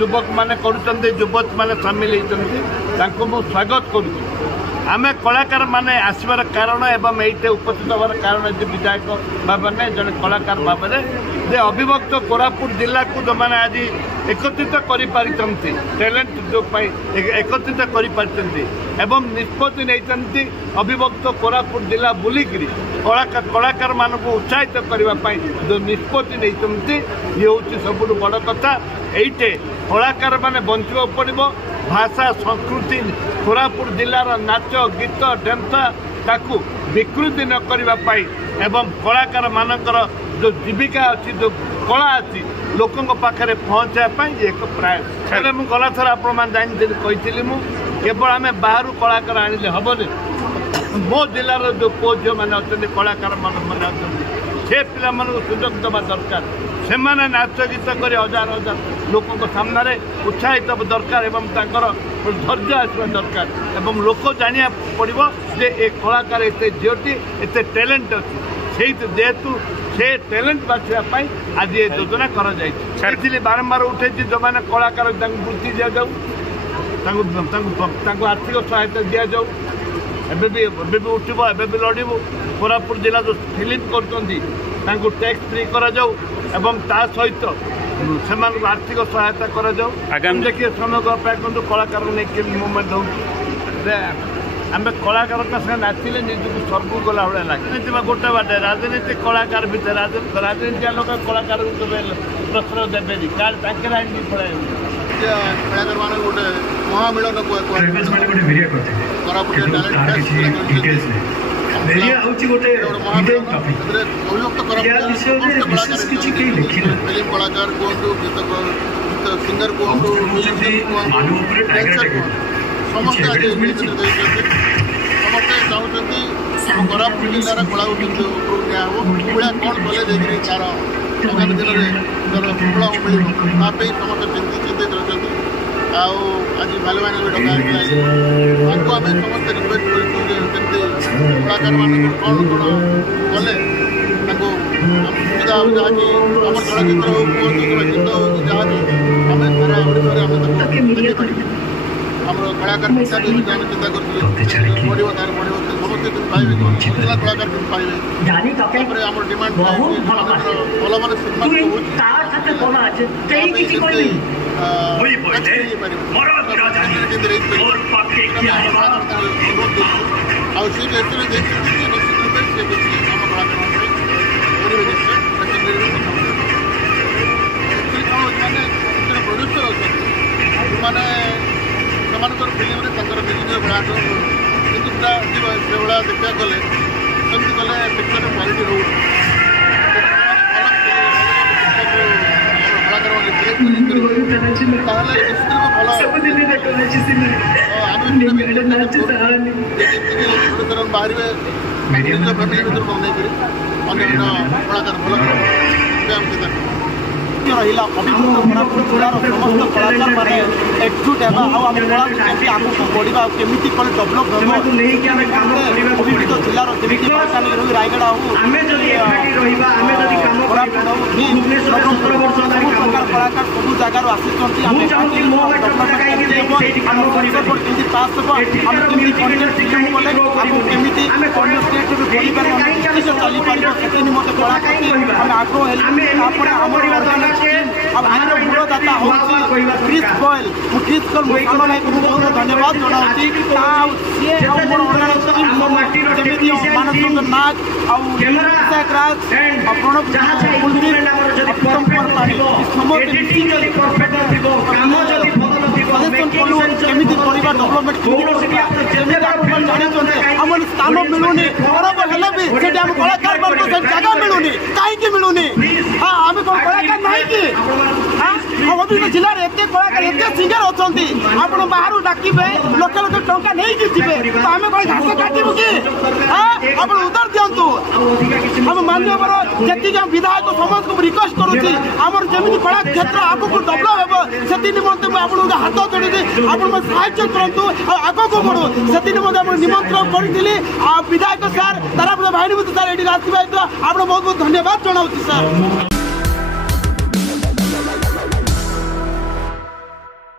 युवक माने करुचंदी युवक माने शामिल होती स्वागत करुँ आमे कलाकार माने आसबार कारण एवं ये उपस्थित हबार कारण विधायक भाव में जड़े कलाकार भाव में जे अविभक्त कोरापुट जिला को जो मैंने आज एकत्रित कर टैलेंट जो एकत्रित कर निष्पत्ति नहीं अविभक्त कोरापुट जिला बुलिकी कलाकार मान को उत्साहित करने जो निष्पत्ति नहीं ये हूँ सब बड़ कथा ये कलाकार माने बंचवा पड़ो भाषा संस्कृति कोरापुट जिलार नाच गीत ढेंसा ताकू विकृति न करने एवं कलाकार मानकर जो जीविका अच्छी जो कला अच्छी लोकों पाखे पहुँचापी एक प्रयास मुझे गला थर आपड़ी केवल आम बाहर कलाकार आनिले हेनी मो जिलार जो पुओ झील मैंने अच्छा कलाकार मैंने से पिला सुजोग देवा दरकार से नाच गीत कर हजार हजार लोकों सामने उत्साहित दरकार एवं धैर्य आसवा दरकार एवं लोक जाना पड़ो जे ए कलाकार एत झीटी एत टैलेंट अच्छी जेहेतु से टैलेंट बाछापी आज ये योजना कर बारंबार उठे जो मैंने कलाकार वृत्ति दि जाऊ आर्थिक सहायता दि जाऊ एबे भी उठब एबे भी लड़ू कोरापुट जिला जो फिल्म कर टैक्स फ्री कर एवं ता सहित से आर्थिक सहायता कर देखिए समय अपेक्षा कलाकार नहीं मुवमेंट हो आम कलाकार संगे नाचिले निजक स्वर्ग गला भाई लगे गोटे बाटे राजनीति कलाकार भितर राजनीति लोक कलाकार प्रश्रय देवे लाइन भी पड़े कलाकार मान गोटे महामिलन कलाकार कहतु गीत सिंगर कहतु समस्ते समस्ते चाहते कोरापुट जिलार कला उपयोग कौन कले तार आगामी दिन में सफल मिले समस्त चिंतित रही आज भाई मैंने भी डका आम समस्त रिक्वेस्ट करें कलाकार मान कौन कौन कले सुविधा हो जहाँकि आम चलचित्र हो गीत हो जहाँ आम सारा ओडिशा आम कलाकार चिंता बढ़ो तार बढ़ो समस्ते पाइबे जिला कलाकार पाइबे आम डिमांड भल भल प्रोड्यूसर अच्छा मैंने फिल्म बिजनेस बढ़ा कितु से भाया देखा गले सेमती गले पिक्चर क्वालिटी रोड बाहर फैमिली भर बनई कलाकार भल रहा अविभक्त कोरापुट जिलार समस्त कलाकार मैंने एकजुट है आम कला आगू बढ़ा केमी कल डेभलप अविभक्त जिलार रायगढ़ कलाकार सब जगार आग्रह अब आज मूलदाता क्रिस गोयल क्रिस गोयल बहुत धन्यवाद जनाऊँगी नाच राज प्रणब स्थान मिलूनी कलाकार जगह मिलूनी कहीं मिलूनी आम कलाकार नहीं कि अविभक्त जिले में एत कलाकार एत सिंगर अच्छा आप बाहर डाकबे लक्ष लक्ष टंका नहीं जी तो आम कौन घास काटू कि आप उधार दिंतु आम मानवर जी विधायक समस्त को रिक्वेस्ट करुच्ची आमर जमी कला क्षेत्र आगक डेभलप हे से निमंते मुझे हाथ जोड़ी आप साहय करूँ आग को बढ़ू से निमंत्रण करी विधायक सार तारा भाई सार ये आसवा आप बहुत बहुत धन्यवाद जनाऊँ सार।